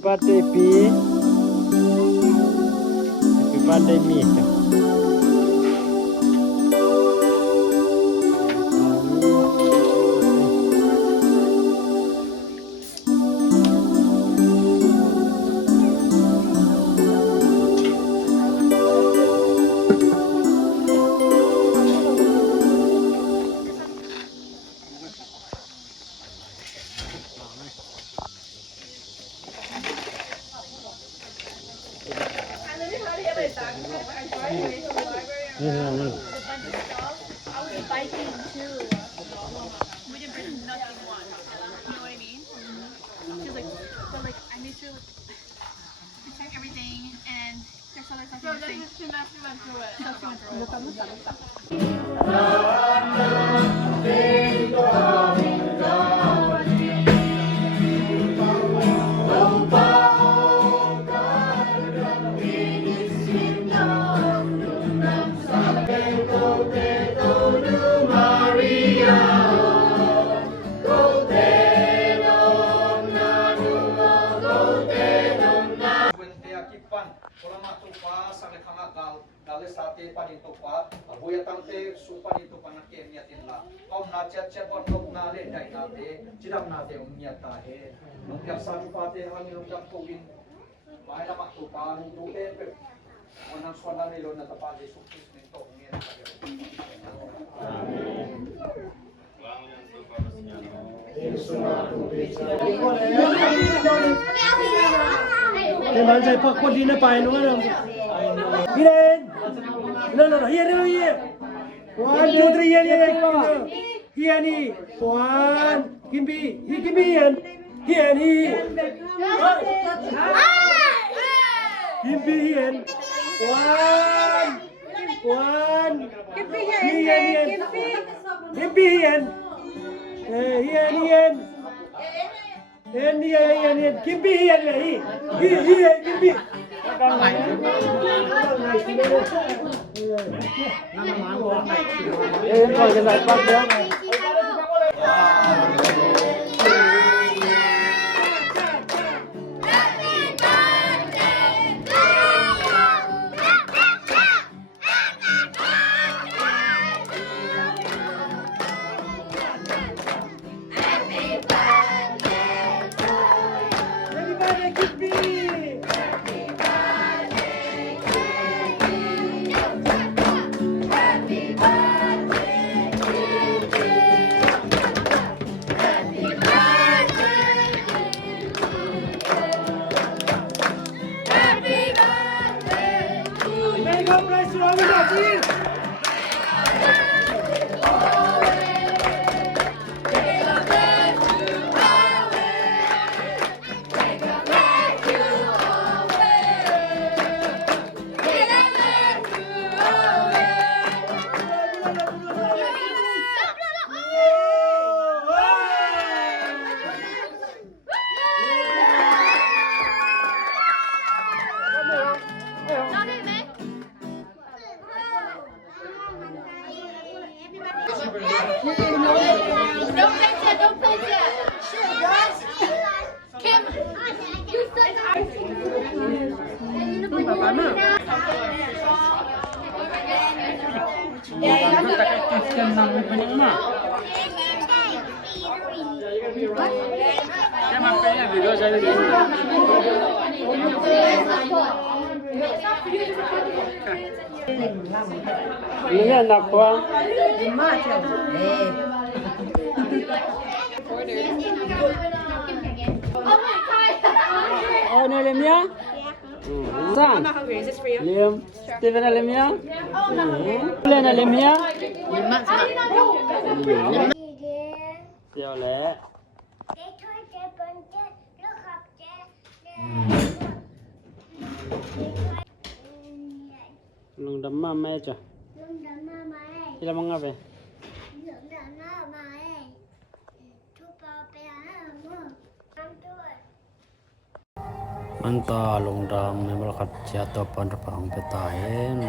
birthday Pi. Happy birthday me. Biking too. We didn't bring nothing one. You know what I mean? Cause but I made sure we checked everything and there's other stuff missing. So she went through it. Orang matupa sa lekhangal dalis ate panito pa abuyatang te supa dito panakem yatin la om na chat on nok na le dai na te chidam na te umya ta he nong yak san pa te hangin nong yak kovin mai la matupa ni tu te pe onang swana ni lo na ta pa de sukses nito ngena ka de Teman saya pak kau di nepai nungan. Hiren. No. Here. 1, 2, 3 here ni. 1. Kimbi. Hian. Kimbi hian. 1. Kimbi hian. Hian. Kimbi hian lagi. Kimbi. Còn cái này bắt nữa. Don't place it. Sure, guys. Kim, you said Ini anak gua. Oh, ini lemnya? Sam. Liam. Steven lemnya? Len lemnya? Siapa le? Lung damma mai cha. Ila mangapa? Manta lung dam memang kat jatuh pan repang petahin.